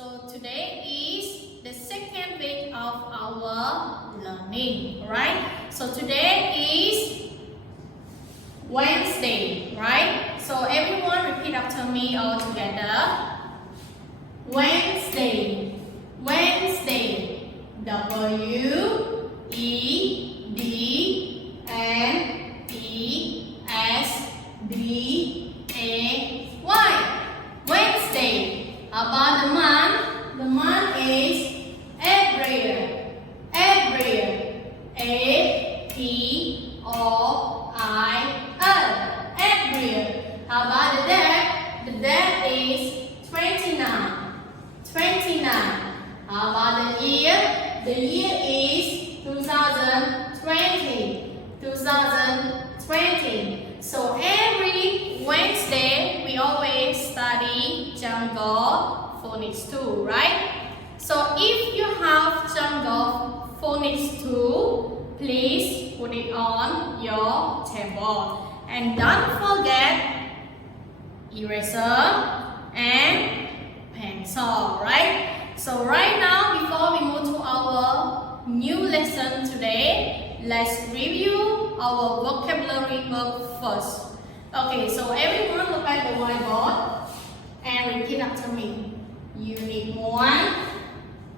So today is the second week of our learning, right? So today is Wednesday, right? So everyone repeat after me all together. Wednesday, Wednesday, W-E-D-N-E-S-D-A-Y. Wednesday. About the month is April. April. A-P-R-I-L. April. How about the date? The date is 29. 29. How about the year? The year is 2020. 2020. So every Wednesday we always study jungle phonics 2, right? So if you have jungle phonics 2, please put it on your table. And don't forget eraser and pencil, right? So right now, before we move to our new lesson today, let's review our vocabulary word first. Okay, so everyone look at the whiteboard and repeat after me. Unit 1,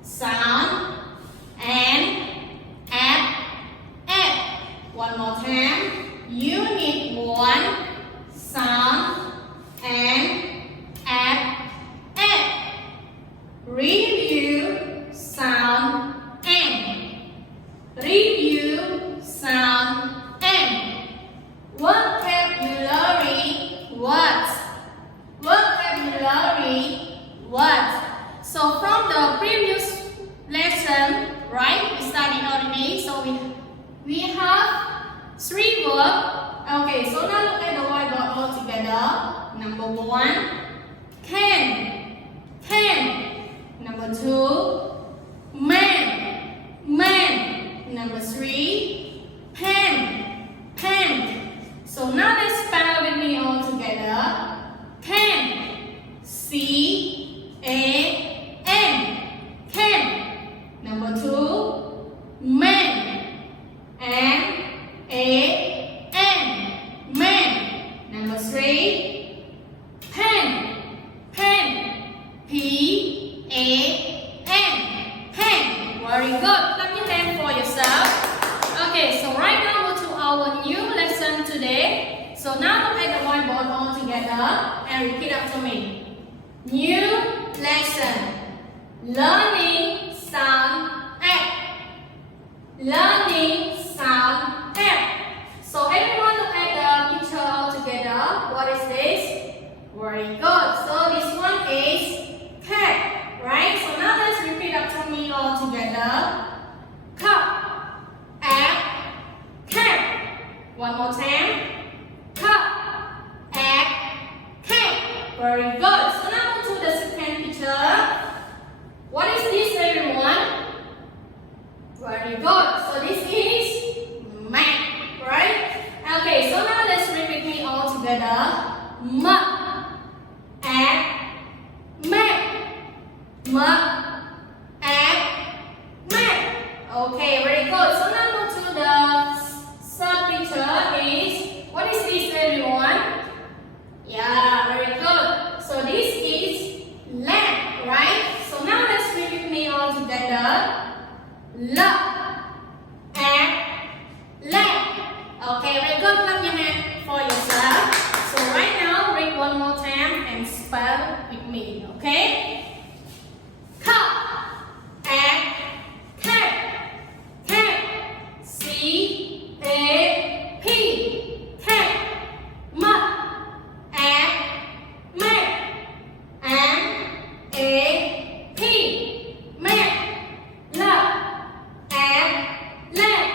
sound and add. One more time. Unit 1, sound and add. Review, sound and. Review, sound and. Vocabulary words. Vocabulary words. So from the previous lesson, right, we studied already. So we have 3 words. Okay, so now look at the whiteboard all together. Number 1, can. Number 2, man. Number 3, pen. So now let's spell with me all together. Can. C-A-N. Can. Number 2, man. M-A-N. Man. Number 3, pen. P-A-N. Pen. Very good. Clap your hand for yourself. Okay, so right now go to our new lesson today. So now look at the whiteboard all together and repeat after me. New lesson. Learning sound act. Learning sound act. So everyone look at the picture all together. What is this? Very good. So this one is cat, right? So now let's repeat after me all together. Cup, app, cat. One more time. Cup, app, cat. Very good. So now to the second picture. What is this, everyone? Very good. So this is map, right? Okay, so now let's repeat me all together. Map, app, map. Map, app, map. Okay, very good. So now move to the third picture is, what is this, everyone? Yeah, very good. So this is lamp, right? So now let's repeat me all together. Lap, app, lamp. Okay, very good. Clap your hand for yourself. So right now, read one more time and spell with me, okay? Cup, app, cat. C-A-P. Cat. Map, app, map. M-A-P. Map. Lap, app, lamp.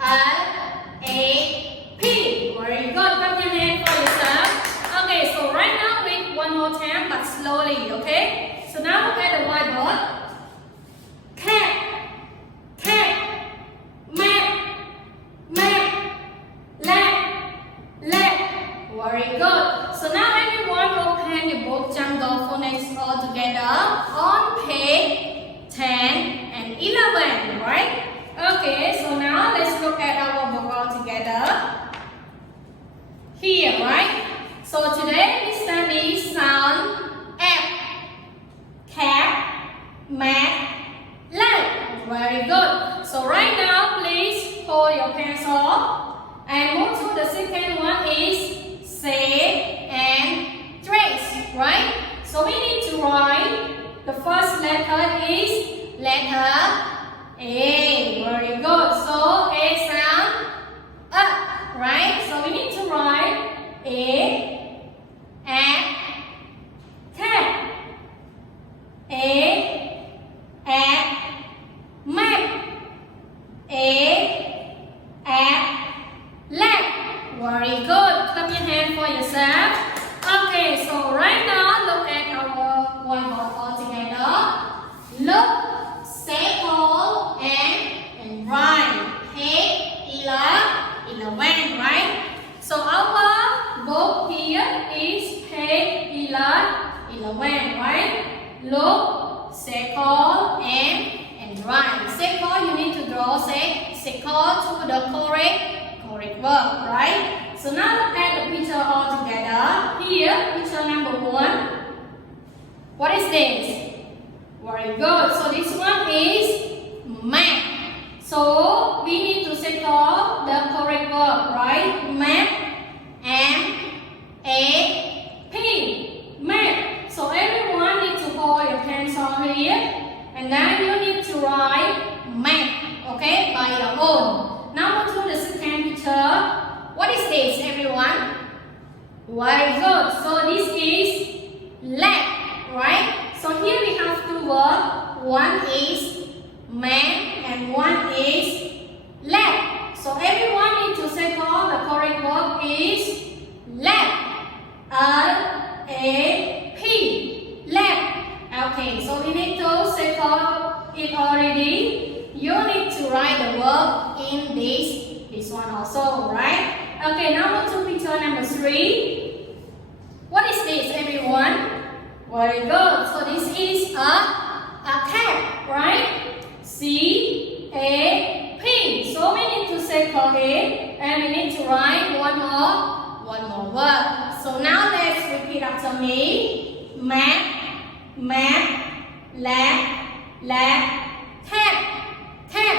L-A-P. Very good. Clap your hand for yourself. Okay, so right now read one more time but slowly, okay? So now look at the whiteboard. Cat, map, lap. Very good. So now everyone go open your book Jungle Phonics all together on page 10 and 11, right? Okay, so now let's look at our book all together. Here, right? So today we study sound F, cat, mat, leg. Very good. So right now, please hold your pencil and move to the second one is say and trace, right? So we need to write the first letter is letter A. Very good. So A sound up, right? So we need to write A at cat, A at map, A at leg. Very good. Clap your hand for yourself. Okay, so right now look at our whiteboard all together. Look, circle, and write. Page 11, right? So our book here is page 11, right? Look, circle, and write. Circle, you need to draw circle to the correct verb, right? So now look at the picture all together. Here, picture number 1. What is this? Very good. So this one is map. So we need to circle the correct verb, right? Map, M-A-P. Map. So everyone needs to hold your pencil here, and then you need to write map, okay, by your own. Now go to the second picture. What is this, everyone? Very good. So this is leg, right? So here we have two verbs. One is man and one is leg. So everyone needs to circle the correct verb is leg. L-A-P. Leg. Okay, so we need to circle it already. You need to write the verb in this one also, right? Okay, now go to picture number 3. What is this, everyone? Very good. So this is a cat, right? C-A-P. So we need to circle it, and we need to write one more word. So now let's repeat after me. Map, leg, cat.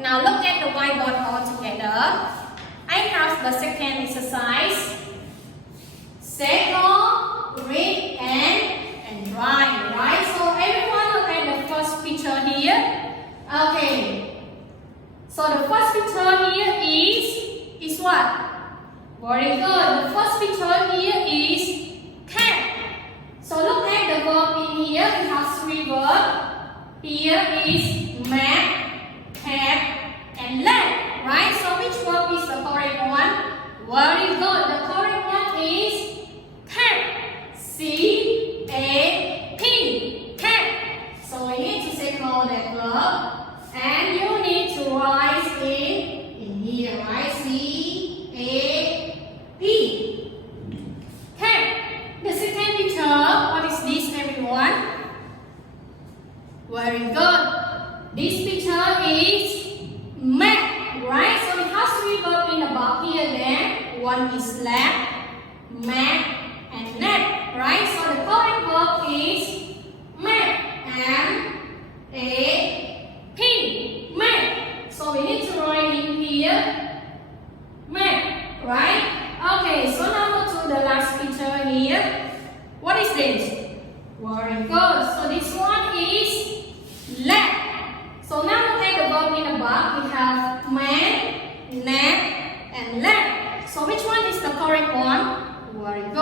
Now look at the whiteboard all together. I have the second exercise. Circle, read, and write, right? So everyone look at the first picture here. Okay. So the first picture here is what? Very good. The first picture here is cat. So look at the verb in here. We have 3 verbs. Here is map, cat, and leg, right? So which verb is the correct one? Very good. The correct one is cat. C-A-T. Cat. So we need to circle that verb, and you need to write it in here, right? C-A-P. Cat. The second picture, what is this, everyone? Very good. This picture is map, right? So it has 3 verbs in the box here then. One is left, map, and net, right? So the correct verb is map, M-A-P, map. So we need to write in here, map, right? Okay, so now go to the last picture here. What is this? Very good. So this one is leg. So now look at the verb in the box. We have man, net, and leg. So which one is the correct one? Very good.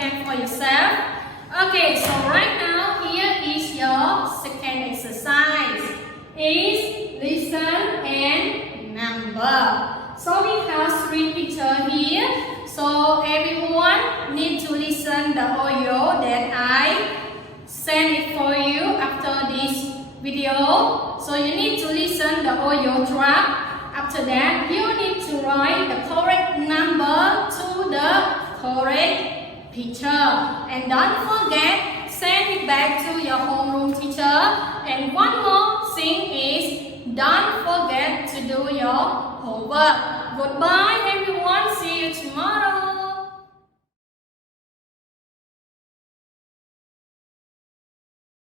and for yourself. Okay, so right now here is your second exercise. Is listen and number. So we have 3 pictures here. So everyone need to listen the audio that I send it for you after this video. So you need to listen the audio track. After that, you need to write the correct number to the correct picture. And don't forget, send it back to your homeroom teacher. And one more thing is, don't forget to do your homework. Goodbye everyone.